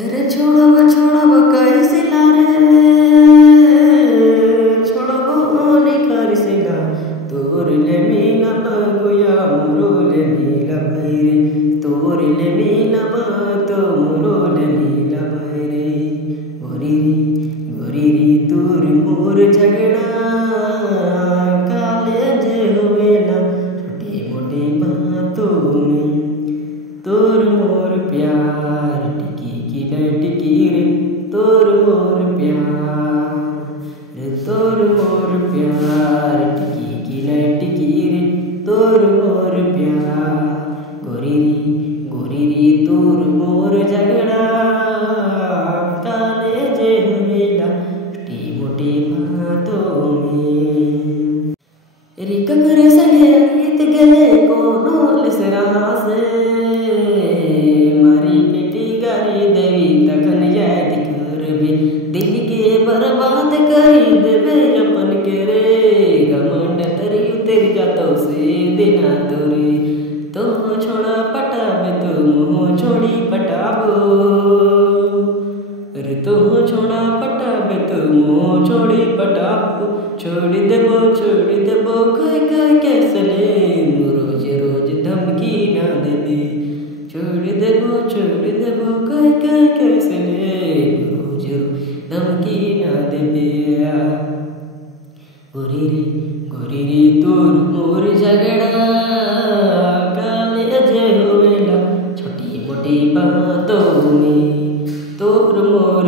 अरे छोड़ब छोड़ब कैसे ला रे छोड़ब ओने कैसे ला तोर ले मिलब गोया मोरो ले मिलब रे तोर ले मिलब तो मोरो ले मिलब रे गोरी गोरी तोर मोर झगड़ा काले जे होवेला छोटी मोटी बातों में तोर मोर प्यार टिकी रे तोर मोर प्यार रे तोर मोर प्यार टिकी रे तोर मोर प्यार गोरी रे तोर मोर झगड़ा काले जे होवेला छोटी मोटी बातों में रिक कर सगे गीत गले कोनो लिसरा से मारी बेटी गारी देवी तखन याद करबे दिल के बर्बाद करी देबे अपन के रे घमंड तरी उतर जातो से देना तोरे तो छोड़ा पटाबे तो मुँह छोड़ी पटाबो रे तो छोड़ा पटाबे तो मुँह छोड़ी पटाबो छोड़ी देबो कह कैसे ले रोज रोज धमकी ना देबे छोड़ देबो कह कैसे ले रोज धमकी ना देबे गोरी रे तोर मोर झगड़ा काले जे होवेला छोटी मोटी बातों में तोर मोर